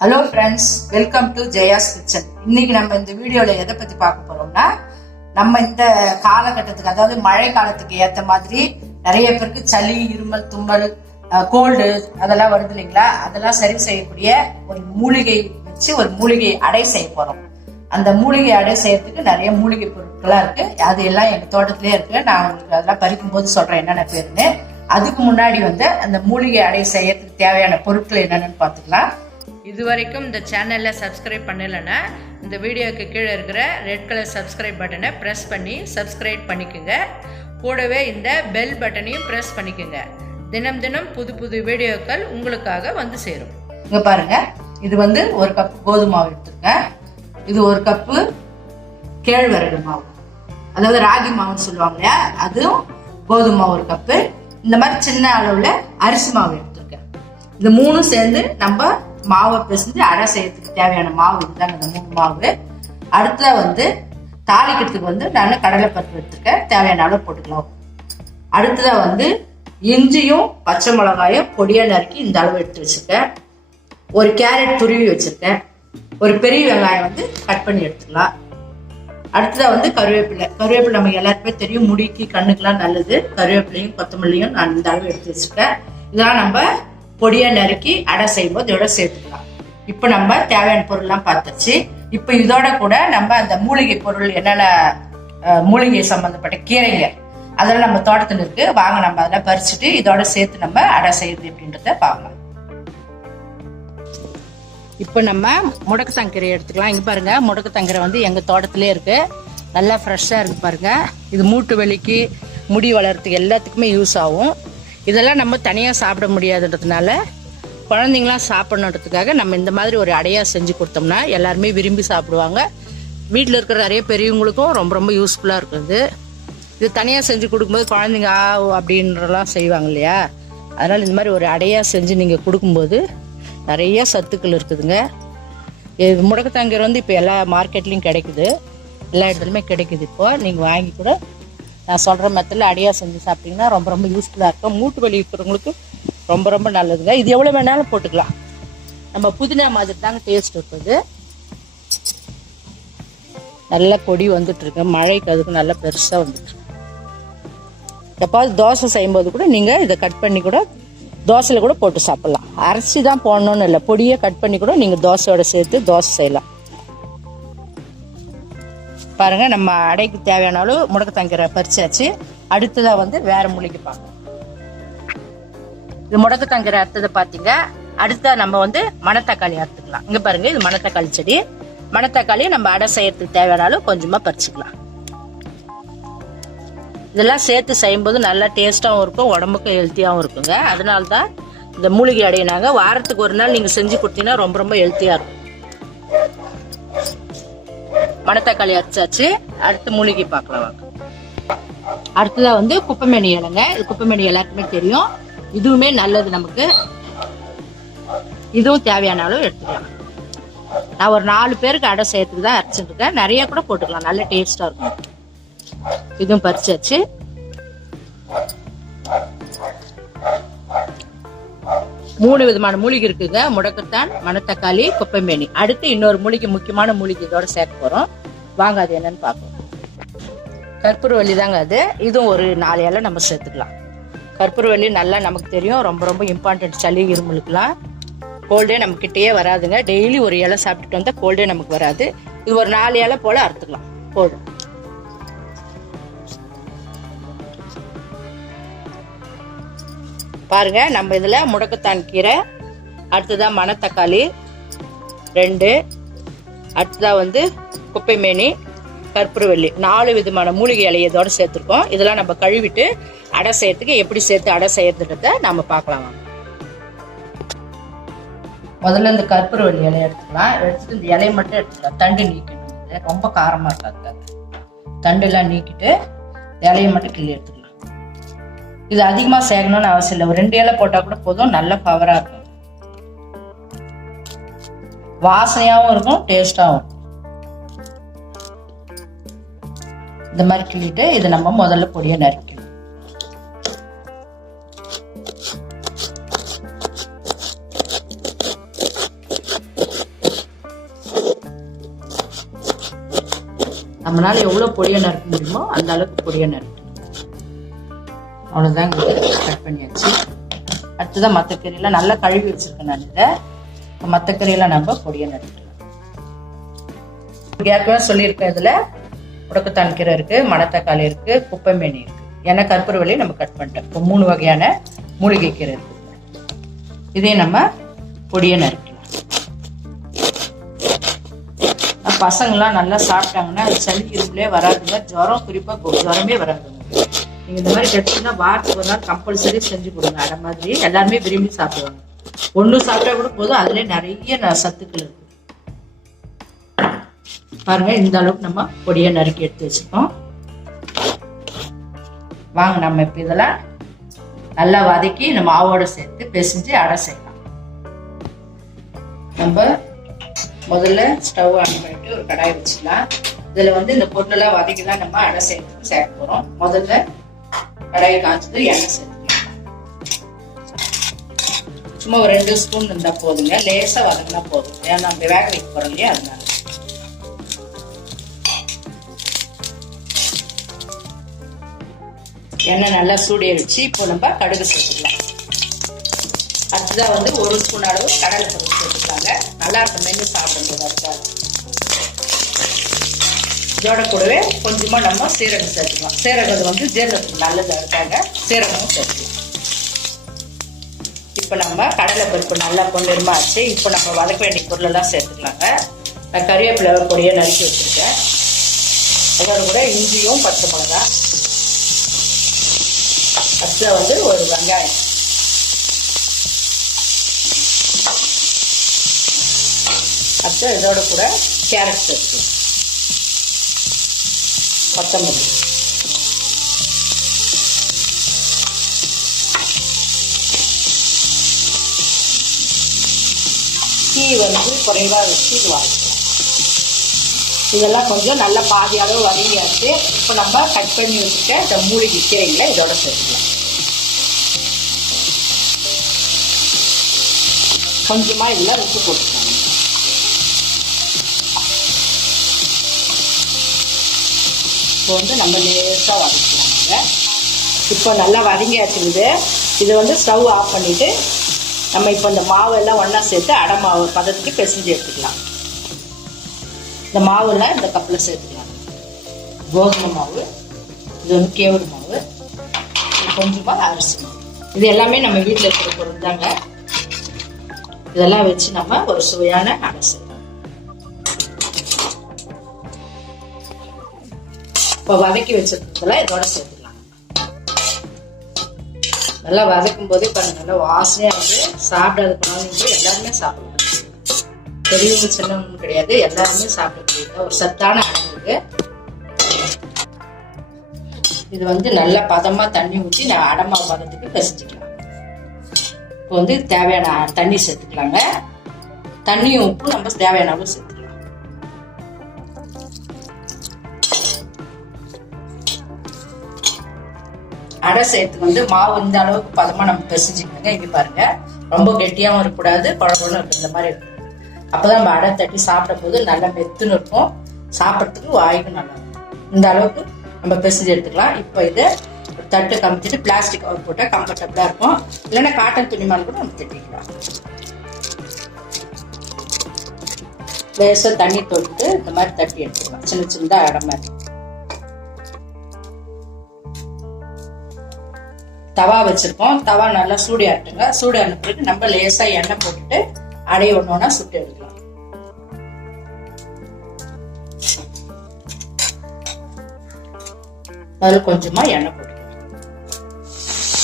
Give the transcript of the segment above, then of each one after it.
Hello friends, welcome to Jaya's kitchen. இன்னைக்கு நம்ம இந்த வீடியோல எதை பத்தி பார்க்க போறோம்னா, நம்ம இந்த காலகட்டத்துக்கு, அதாவது மழை காலத்துக்கு ஏத்த மாதிரி நிறைய பேருக்கு சளி, இருமல், தும்மல், கோல்டு அதெல்லாம் வருது இல்லைங்களா? அதெல்லாம் சரி செய்யக்கூடிய ஒரு மூலிகை வச்சு ஒரு மூலிகை அடை செய்ய போறோம். அந்த மூலிகை அடை செய்யறதுக்கு நிறைய மூலிகை பொருட்களா இருக்கு. அது எல்லாம் எங்க தோட்டத்திலே இருக்கு. நான் உங்களுக்கு அதெல்லாம் பறிக்கும் போது சொல்றேன் என்னென்ன பேருன்னு. அதுக்கு முன்னாடி அந்த மூலிகை அடை செய்யறதுக்கு தேவையான பொருட்கள் என்னென்னு பார்த்துக்கலாம். இது வரைக்கும் இந்த சேனலை சப்ஸ்கிரைப் பண்ணலைன்னா இந்த வீடியோக்கு கீழே இருக்கிற ரெட் கலர் சப்ஸ்கிரைப் பட்டனை ப்ரெஸ் பண்ணி சப்ஸ்கிரைப் பண்ணிக்கோங்க. கூடவே இந்த பெல் பட்டனையும் ப்ரெஸ் பண்ணிக்கோங்க. தினம் தினம் புது புது வீடியோக்கள் உங்களுக்காக வந்து சேரும். இங்க பாருங்க, இது ஒரு கப்பு கோதுமை மாவு எடுத்துருக்கேன். இது ஒரு கப்பு கேழ்வரகு மாவு, அதாவது ராகி மாவுன்னு சொல்லுவாங்க இல்லையா, அதுவும் கோதுமை மாவு ஒரு கப்பு. இந்த மாதிரி சின்ன அளவுல அரிசி மாவு எடுத்துருக்கேன். இந்த மூணும் சேர்ந்து நம்ம மாவை பிசைஞ்சு அடை செய்யறதுக்கு தேவையான மாவு இதுதாங்க, இந்த 3 மாவு. அடுத்தது தாளிக்கிறதுக்கு நான் கடலைப்பருப்பு எடுத்துருக்கேன், தேவையான அளவு போட்டுக்கலாம். அடுத்தது இஞ்சியும் பச்சை மிளகாயும் பொடியா நறுக்கி இந்த அளவு எடுத்து வச்சிருக்கேன். ஒரு கேரட் துருவி வச்சிருக்கேன். ஒரு பெரிய வெங்காயம் கட் பண்ணி எடுத்துக்கலாம். அடுத்தது கருவேப்பிலை நமக்கு எல்லாருக்குமே தெரியும், முடிக்கு கண்ணுக்கெல்லாம் நல்லது. கருவேப்பிலையும் கொத்தமல்லியும் நான் இந்த அளவு எடுத்து வச்சிருக்கேன். இதெல்லாம் நம்ம பொடியா நறுக்கி அடை செய்யும் போது இதோட சேர்த்துக்கலாம். இப்ப நம்ம தேவையான பொருள்லாம் பார்த்துச்சு. இப்ப இதோட கூட நம்ம அந்த மூலிகை பொருள், என்னென்ன மூலிகை சம்பந்தப்பட்ட கீரைங்க அதெல்லாம் நம்ம தோட்டத்துல இருக்கு. வாங்க நம்ம அதெல்லாம் பறிச்சுட்டு இதோட சேர்த்து நம்ம அடை செய்யுது அப்படின்றத பார்க்கலாம். இப்ப நம்ம முடக்கத்தங்கீரை எடுத்துக்கலாம். இங்க பாருங்க, முடக்கத்தங்கீரை எங்க தோட்டத்திலே இருக்கு. நல்லா ஃப்ரெஷ்ஷா இருக்கு பாருங்க. இது மூட்டு வலிக்கு, முடி வளர்றதுக்கு எல்லாத்துக்குமே யூஸ் ஆகும். இதெல்லாம் நம்ம தனியாக சாப்பிட முடியாதுன்றதுனால குழந்தைங்களாம் சாப்பிடணுன்றதுக்காக நம்ம இந்த மாதிரி ஒரு அடையாக செஞ்சு கொடுத்தோம்னா எல்லாருமே விரும்பி சாப்பிடுவாங்க. வீட்டில் இருக்கிற நிறைய பெரியவங்களுக்கும் ரொம்ப ரொம்ப யூஸ்ஃபுல்லாக இருக்குது. இது தனியாக செஞ்சு கொடுக்கும்போது குழந்தைங்க அப்படின்றலாம் செய்வாங்க இல்லையா, அதனால் இந்த மாதிரி ஒரு அடையாக செஞ்சு நீங்கள் கொடுக்கும்போது நிறைய சத்துக்கள் இருக்குதுங்க. இது முடக்கத்தாங்கீரை இப்போ எல்லா மார்க்கெட்லேயும் கிடைக்குது, எல்லா இடத்துலையுமே கிடைக்குது. இப்போ நீங்கள் வாங்கி கூட நான் சொல்கிற மெத்தடில் அடையாக செஞ்சு சாப்பிட்டீங்கன்னா ரொம்ப ரொம்ப யூஸ்ஃபுல்லாக இருக்கும். மூட்டு வலி இருக்கிறவங்களுக்கு ரொம்ப ரொம்ப நல்லதுங்க. இது எவ்வளோ வேணாலும் போட்டுக்கலாம். நம்ம புதினா மாதிரி தாங்க டேஸ்ட் இருக்குது. நல்லா கொடி வந்துட்டுருக்கு, மழைக்கு அதுக்கு நல்லா பெருசாக வந்துட்டு. எப்பாவது தோசை செய்யும்போது கூட நீங்கள் இதை கட் பண்ணி கூட தோசையில் கூட போட்டு சாப்பிட்லாம். அரைச்சி தான் போடணும்னு இல்லை, பொடியை கட் பண்ணி கூட நீங்கள் தோசையோட சேர்த்து தோசை செய்யலாம். பாருங்க, நம்ம அடைக்கு தேவையான அளவு முடக்கத்தங்கீரை பறிச்சாச்சு. அடுத்ததா வேற மூலிகை பார்க்கலாம். இது முடக்கத்தங்கீரை அடுத்தது பாத்தீங்க. அடுத்த நம்ம மணத்தக்காளி அறுத்துக்கலாம். இங்க பாருங்க, இது மணத்தக்காளி செடி. மணத்தக்காளி நம்ம அடை செய்யறதுக்கு தேவையான அளவு கொஞ்சமா பறிச்சுக்கலாம். இதெல்லாம் சேர்த்து செய்யும்போது நல்லா டேஸ்டாவும் இருக்கும், உடம்புக்கு ஹெல்த்தியாவும் இருக்குங்க. அதனால்தான் இந்த மூலிகை அடையை நாங்க வாரத்துக்கு ஒரு நாள் நீங்க செஞ்சு கொடுத்தீங்கன்னா ரொம்ப ரொம்ப ஹெல்த்தியா இருக்கும். மணத்தக்காளி அரைச்சாச்சு. அடுத்து மூலிகை பார்க்கலாம் வாங்க. அடுத்ததா குப்பைமேனி இலைங்க. இது குப்பைமேனி எல்லாருக்குமே தெரியும், இதுவுமே நல்லது நமக்கு. இதுவும் தேவையான அளவு எடுத்துக்கலாம். நான் ஒரு 4 பேருக்கு அடை செய்யறதுக்கு தான் அரைச்சிட்டு இருக்கேன். நிறைய கூட போட்டுக்கலாம், நல்ல டேஸ்டா இருக்கும். இதுவும் பறிச்சாச்சு. மூணு விதமான மூலிகை இருக்குங்க, முடக்கத்தான், மணத்தக்காளி, குப்பைமேனி. அடுத்து இன்னொரு மூலிகை, முக்கியமான மூலிகை இதோட சேர்க்க போறோம். வாங்க அது என்னன்னு பார்ப்போம். கற்பூரவள்ளி தாங்க அது. இதுவும் ஒரு 4 இலை நம்ம சேர்த்துக்கலாம். கற்பூரவள்ளி நல்லா நமக்கு தெரியும், ரொம்ப ரொம்ப இம்பார்ட்டன்ட். சளி இருமலுக்குலாம் கோல்டே நம்ம கிட்டேயே வராதுங்க. டெய்லி ஒரு இலை சாப்பிட்டுட்டு வந்தா கோல்டே நமக்கு வராது. இது ஒரு 4 இலை போல அறுத்துக்கலாம், போதும். பாருங்க, நம்ம இதுல முடக்கத்தான் கீரை, அடுத்ததா மணத்தக்காளி 2, அடுத்ததா குப்பைமேனி, கற்பூரவள்ளி, 4 விதமான மூலிகை இலையை இதோட சேர்த்துருக்கோம். இதெல்லாம் நம்ம கழுவிட்டு அடை செய்யறதுக்கு எப்படி சேர்த்து அடை செய்யறதுன்றத நம்ம பார்க்கலாம். முதல்ல இந்த கற்பூரவள்ளி இலையை எடுத்துக்கலாம். எடுத்துட்டு இந்த இலையை மட்டும் எடுத்துக்கலாம், தண்டு நீக்கணும். ரொம்ப காரமா இருக்காது, தண்டு எல்லாம் நீக்கிட்டு இலையை மட்டும் கிள்ளி எடுத்துக்கலாம். இது அதிகமா சேர்க்கணும்னு அவசியம் இல்லை, ஒரு 2 இலை போட்டா கூட போதும், நல்ல பவரா இருக்கும், வாசனையாவும் இருக்கும், டேஸ்டாவும் இருக்கும். இந்த மாதிரி கிள்ளிட்டு இதை நம்ம முதல்ல பொடியை நறுக்கணும். நம்மளால எவ்வளோ பொடியை நறுக்க முடியுமோ அந்த அளவுக்கு பொடியை நறுக்கணும். அவ்வளோதாங்க, கட் பண்ணியாச்சு. அடுத்ததான் மற்ற கறியெல்லாம் நல்லா கழுவி வச்சிருக்கேன் நான். இதை மற்ற கறியெல்லாம் நம்ம பொடியை நறுக்கலாம். ஏற்கனவே சொல்லியிருக்கேன், இதில் முடக்கத்தான் கீரை இருக்கு, மணத்தக்காளி இருக்கு, குப்பைமேனி இருக்கு. ஏன்னா கற்பூரவள்ளி நம்ம கட் பண்ணிட்டோம். இப்போ 3 வகையான மூலிகை கீரை இருக்கு. இதே நம்ம பொடியை நறுக்கலாம். பசங்கள்லாம் நல்லா சாப்பிட்டாங்கன்னா அது சளி இரும்புலே வராதுங்க. ஜுரம், குறிப்பாக ஜுரமே வராதுங்க. நீங்கள் இந்த மாதிரி கிடைச்சுன்னா வாரத்துக்கு ஒரு நாள் கம்பல்சரி செஞ்சு கொடுங்க. அடை மாதிரி எல்லாருமே விரும்பி சாப்பிடுவாங்க. ஒன்று சாப்பிட்டா கூட போதும், அதுலேயே நிறைய சத்துக்கள் இருக்கு. பாருங்க, இந்த அளவுக்கு நம்ம பொடியை நறுக்கி எடுத்து வச்சுக்கோம். வாங்க நம்ம இப்போ இதெல்லாம் நல்லா வதக்கி நம்ம மாவோட சேர்த்து பிசைஞ்சு அடை செய்யலாம். நம்ம முதல்ல ஸ்டவ் ஆன் பண்ணிட்டு ஒரு கடாய் வச்சுக்கலாம். இதுல இந்த பொருளெல்லாம் வதக்கி தான் நம்ம அடை சேர்க்க போறோம். முதல்ல கடாயை காய்ச்சது எண்ணெய் சேர்த்துக்கலாம். சும்மா ஒரு 2 ஸ்பூன் இருந்தா போதுங்க. லேசா வதங்கினா போதும், ஏன்னா நம்ம வேக வைக்க போறோம் இல்லையா, அதனால. எண்ணெய் நல்லா சூடேறிச்சு. இப்போ நம்ம கடுகு சேர்த்துக்கலாம். அடுத்ததான் 1 ஸ்பூன் அளவு கடலை பருப்பு சேர்த்துக்கலாங்க. நல்லா இருக்கும், மென்று சாப்பிடும்போது. அதுக்காக இதோட கூடவே கொஞ்சமா நம்ம சீரகம் சேர்த்துக்கலாம். சீரகம் ஜீரணத்துக்கு நல்லது, அதுக்காக சீரகமும் சேர்த்துக்கலாம். இப்போ நம்ம கடலை பருப்பு நல்லா பொன்னிறமா ஆச்சு. இப்போ நம்ம வதக்க வேண்டிய பொருளெல்லாம் சேர்த்துக்கலாங்க. நான் கறிவேப்பிலை பொடியை நறுக்கி வச்சிருக்கேன். அதோட கூட இஞ்சியும் பச்சை மிளகா, அடுத்த ஒரு வெங்காயம், அடுத்து இதோட கூட கேரட் சேர்த்துக்கலாம், கொத்தமல்லி, டீ குறைவா வச்சு இது வாங்கிக்கலாம். இதெல்லாம் கொஞ்சம் நல்லா பாதி அளவு வதங்கியாச்சு. இப்போ நம்ம கட் பண்ணி வச்சுக்க இந்த மூலிகை கீரைகளை இதோட சேர்த்துக்கலாம். கொஞ்சமா இதில் உப்பு போட்டுக்கலாம். இப்போ நம்ம லேசாக வதக்கலாங்க. இப்போ நல்லா வதங்கியாச்சுக்குது. இது ஸ்டவ் ஆஃப் பண்ணிட்டு நம்ம இப்போ இந்த மாவெல்லாம் ஒன்றா சேர்த்து அடை மாவு பதத்துக்கு பிசைஞ்சு எடுத்துக்கலாம். இந்த மாவுலாம் இந்த கப்பில் சேர்த்துக்கலாம். கோதுமை மாவு, இது கேவுரு மாவு, கொஞ்சமாக அரிசி மாவு. இது எல்லாமே நம்ம வீட்டில் இருக்கிற பொருள் தாங்க. இதெல்லாம் வச்சு நம்ம ஒரு சுவையான அடை செய்யலாம். இப்போ வதக்கி வச்சிருக்கிறதுல இதோட சேர்த்துக்கலாம். நல்லா வதக்கும் போதே பாருங்க, நல்லா வாசனையா சாப்பிடாத குழந்தைங்க எல்லாருமே சாப்பிடுவாங்க. பெரியவங்க சின்னவங்க கிடையாது, எல்லாருமே சாப்பிடக்கூடிய ஒரு சத்தான அடை. இது நல்லா பதமா தண்ணி ஊற்றி நான் அடமா பதத்துக்கு பிசைஞ்சிக்கலாம். இப்போ தேவையான தண்ணி சேர்த்துக்கலாங்க. தண்ணியும் உப்பு நம்ம தேவையான அளவு சேர்த்துக்கலாம். அடை சேர்த்துக்கு மாவு இந்த அளவுக்கு பதமா நம்ம பிசைஞ்சுக்கோங்க. இங்க பாருங்க, ரொம்ப கெட்டியாவும் இருக்கக்கூடாது, குழம்புன்னு இருக்கு. இந்த மாதிரி இருக்கும். அப்பதான் நம்ம அடை தட்டி சாப்பிடும் போது நல்லா மெத்துன்னு இருக்கும், சாப்பிட்றதுக்கு வாய்க்கும் நல்லா இருக்கும். இந்த அளவுக்கு நம்ம பிசைஞ்சு எடுத்துக்கலாம். இப்போ இதை தட்டு கமிச்சிட்டு பிளாஸ்டிக் கவர் போட்டால் கம்ஃபர்டபுளா இருக்கும். இல்லைன்னா காட்டன் துணிமால் கூட நம்ம தட்டிக்கலாம். லேசா தண்ணி தொட்டு இந்த மாதிரி தட்டி எடுத்துக்கலாம். சின்ன சின்னதா அடை மாதிரி. தவா வச்சிருக்கோம். தவா நல்லா சூடாட்டுங்க. சூடான பிறகு நம்ம லேசா எண்ணெய் போட்டுட்டு அடைய ஒண்ணா சுட்டு எடுக்கலாம். அதில் கொஞ்சமா எண்ணெய் போட்டுக்கலாம்.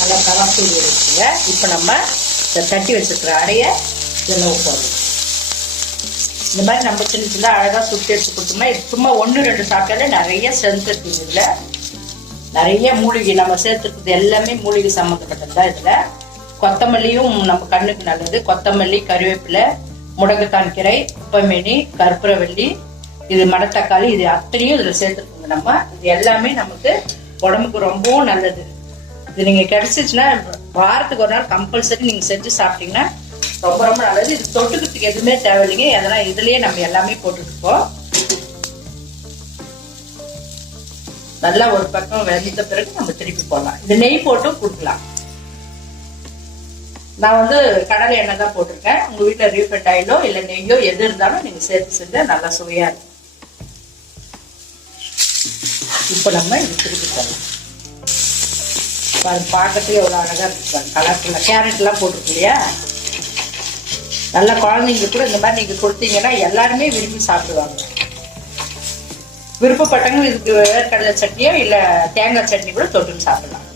நல்லா தவா சூடு வச்சுங்க. இப்ப நம்ம இந்த தட்டி வச்சிருக்கிற அடைய இதெல்லாம் போடலாம். இந்த மாதிரி நம்ம சின்ன சின்ன அழகா சுட்டு எடுத்து கொடுத்தோம்னா இது சும்மா 1-2 சாப்பிட்டாலே நிறைய ஸ்ட்ரென்த் இருக்கு. இதுல நிறைய மூலிகை நம்ம சேர்த்துக்கிறது எல்லாமே மூலிகை சம்மந்தப்பட்டது தான். இதுல கொத்தமல்லியும் நம்ம கண்ணுக்கு நல்லது. கொத்தமல்லி, கறிவேப்பிலை, முடக்கத்தான் கீரை, குப்பைமேனி, கற்பூரவள்ளி, இது மணத்தக்காளி, இது அத்தனையும் இதுல சேர்த்துக்கோங்க. நம்ம இது எல்லாமே நமக்கு உடம்புக்கு ரொம்பவும் நல்லது. இது நீங்க கிடைச்சிச்சுன்னா வாரத்துக்கு ஒரு நாள் கம்பல்சரி நீங்க செஞ்சு சாப்பிட்டீங்கன்னா ரொம்ப ரொம்ப நல்லது. இது தொட்டுக்கிறதுக்கு எதுவுமே தேவையில்லைங்க. அதெல்லாம் இதுலயே நம்ம எல்லாமே போட்டுட்டு இருக்கோம். நல்லா ஒரு பக்கம் வெந்த பிறகு நம்ம திருப்பி போடலாம். இது நெய் போட்டும் கொடுக்கலாம். நான் வந்து கடலை எண்ணெய் தான் போட்டிருக்கேன். உங்க வீட்டுல ரீஃபைண்ட் ஆயிலோ இல்ல நெய்யோ எது இருந்தாலும் நீங்க சேர்த்து செஞ்சா நல்லா சுவையா இருக்கும். இப்ப நம்ம இது திருப்பி போடலாம். பார்க்கறதுக்கு எவ்வளவு அழகா இருக்கு, கலர்ஃபுல்லா. கேரட் எல்லாம் போட்டிருக்கு இல்லையா, நல்லா குழந்தைங்களுக்கு கூட இந்த மாதிரி நீங்க கொடுத்தீங்கன்னா எல்லாருமே விரும்பி சாப்பிடுவாங்க. விருப்பப்பட்டவங்க இதுக்கு வேர்க்கடலை சட்னியோ இல்ல தேங்காய் சட்னி கூட தொட்டு சாப்பிடலாம்.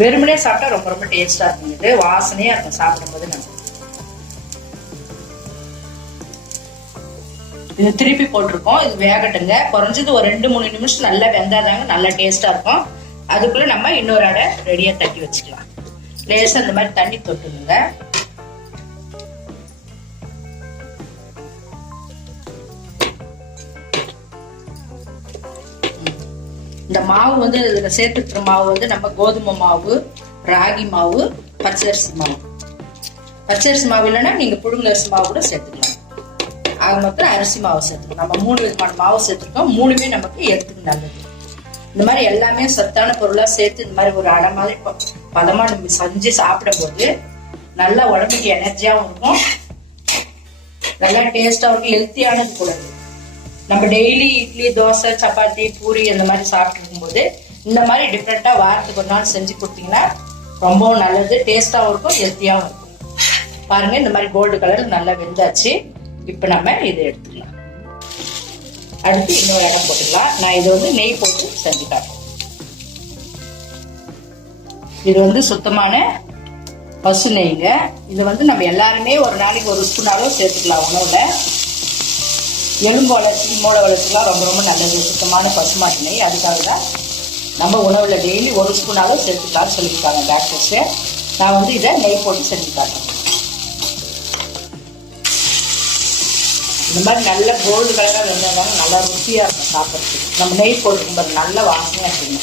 வெறுமனே சாப்பிட்டா ரொம்ப ரொம்ப டேஸ்டா இருக்கும். இது வாசனையா இருக்கும் சாப்பிடும் போது. நம்ம இது திருப்பி போட்டிருக்கோம். இது வேகட்டுங்க. குறைஞ்சது ஒரு 2-3 நிமிஷம் நல்லா வெந்தாதாங்க நல்லா டேஸ்டா இருக்கும். அதுக்குள்ள நம்ம இன்னொரு அடை ரெடியா தட்டி வச்சுக்கலாம். லேசா இந்த மாதிரி தண்ணி தொட்டுங்க. இந்த மாவு வந்து இதுல சேர்த்துக்கிற மாவு வந்து நம்ம கோதுமை மாவு, ராகி மாவு, பச்சரிசி மாவு. பச்சரிசி மாவு இல்லைன்னா நீங்க புழுங்கலரிசி மாவு கூட சேர்த்துக்கலாம். ஆக மொத்தம் அரிசி மாவு சேர்த்துக்கணும். நம்ம 3 விதமான மாவு சேர்த்துருக்கோம். 3மே நமக்கு எடுத்துக்கு நல்லது. இந்த மாதிரி எல்லாமே சத்தான பொருளா சேர்த்து இந்த மாதிரி ஒரு அடை மாதிரி பதமா நம்ம செஞ்சு சாப்பிடும் போது நல்லா உடம்புக்கு எனர்ஜியாவும் இருக்கும், நல்லா டேஸ்டாவும் இருக்கும், ஹெல்த்தியானது கூட. நம்ம டெய்லி இட்லி, தோசை, சப்பாத்தி, பூரி அந்த மாதிரி சாப்பிட்டு இருக்கும்போது இந்த மாதிரி டிஃப்ரெண்டா வாரத்துக்கு ஒரு நாள் செஞ்சு கொடுத்தீங்கன்னா ரொம்பவும் நல்லது, டேஸ்டாவும் இருக்கும், ஹெல்த்தியாவும் இருக்கும். பாருங்க இந்த மாதிரி கோல்டு கலர் நல்லா வெந்தாச்சு. இப்ப நம்ம இதை எடுத்துக்கலாம். அடுத்து இன்னொரு இடம் போட்டுக்கலாம். நான் இது வந்து நெய் போட்டு செஞ்சு காட்டுறேன். இது வந்து சுத்தமான பசு நெய்ங்க. இது வந்து நம்ம எல்லாருமே ஒரு நாளைக்கு 1 ஸ்பூனாலும் சேர்த்துக்கலாம் உணவுல. எலும்பு வளர்ச்சி, மூளை வளர்ச்சிலாம் ரொம்ப ரொம்ப நல்லது சுத்தமான பசுமாட்டு நெய். அதுக்காக தான் நம்ம உணவுல டெய்லி 1 ஸ்பூனாலும் சேர்த்துக்கலாம்னு சொல்லியிருக்காங்க டாக்டர்ஸ். நான் வந்து இதை நெய் போட்டு செஞ்சு காட்டுறேன். இந்த மாதிரி நல்ல கோல்டு கலராக வெந்தாலும் நல்லா ருசியாக இருக்கும் சாப்பிட்றதுக்கு. நம்ம நெய் போட்டுக்கும்போது நல்ல வாசனையாக இருக்குங்க.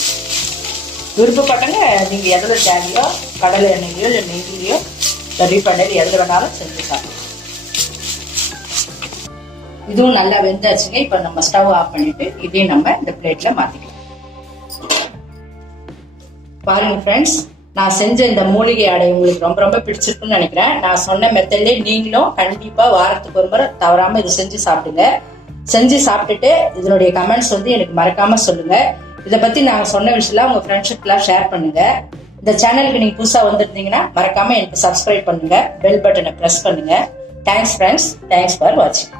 விருப்பப்பட்டங்க நீங்கள் எதில் தேவையோ கடலை எண்ணெயிலையோ இல்லை நெய்யிலையோ ரீஃபைண்ட் எதில் வேணாலும் செஞ்சு சாப்பிடுவோம். இதுவும் நல்லா வெந்தாச்சுங்க. இப்போ நம்ம ஸ்டவ் ஆஃப் பண்ணிட்டு இதையும் நம்ம இந்த பிளேட்ல மாத்திக்கலாம். பாருங்க ஃப்ரெண்ட்ஸ், நான் செஞ்ச இந்த மூலிகை அடை உங்களுக்கு ரொம்ப ரொம்ப பிடிச்சிருக்குன்னு நினைக்கிறேன். நான் சொன்ன மெத்தட்லேயே நீங்களும் கண்டிப்பா வாரத்துக்கு ஒரு முறை தவறாம இது செஞ்சு சாப்பிடுங்க. செஞ்சு சாப்பிட்டுட்டு இதனுடைய கமெண்ட்ஸ் வந்து எனக்கு மறக்காம சொல்லுங்க. இதை பத்தி நான் சொன்ன விஷயம் உங்க ஃப்ரெண்ட்ஷிப்லாம் ஷேர் பண்ணுங்க. இந்த சேனலுக்கு நீங்க புதுசா வந்திருந்தீங்கன்னா மறக்காம எனக்கு சப்ஸ்கிரைப் பண்ணுங்க, பெல் பட்டனை பிரஸ் பண்ணுங்க. தேங்க்ஸ் ஃப்ரெண்ட்ஸ், தேங்க்ஸ் ஃபார் வாட்சிங்.